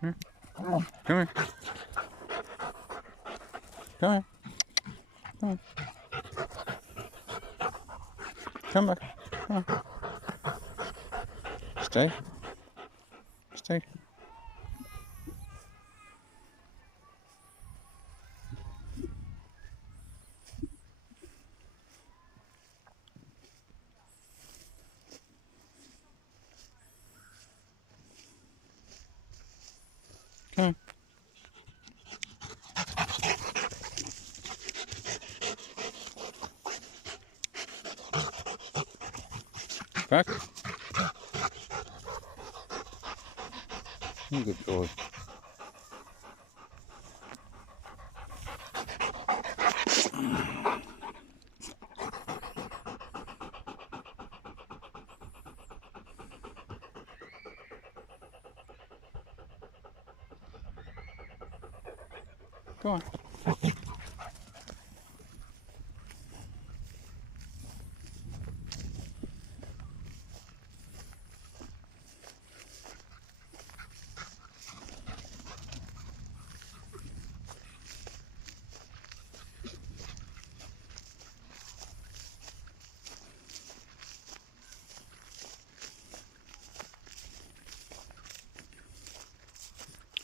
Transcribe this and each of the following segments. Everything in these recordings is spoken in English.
Come here. Come here. Come on. Come back. Come on. Stay. Stay. Come on. Back. Good boy. Go on.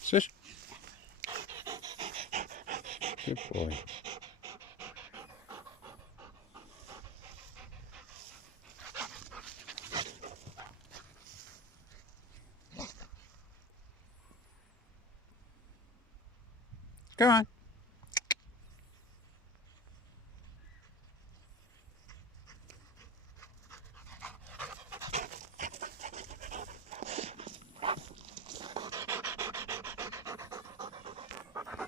Sit. Good boy. Come on.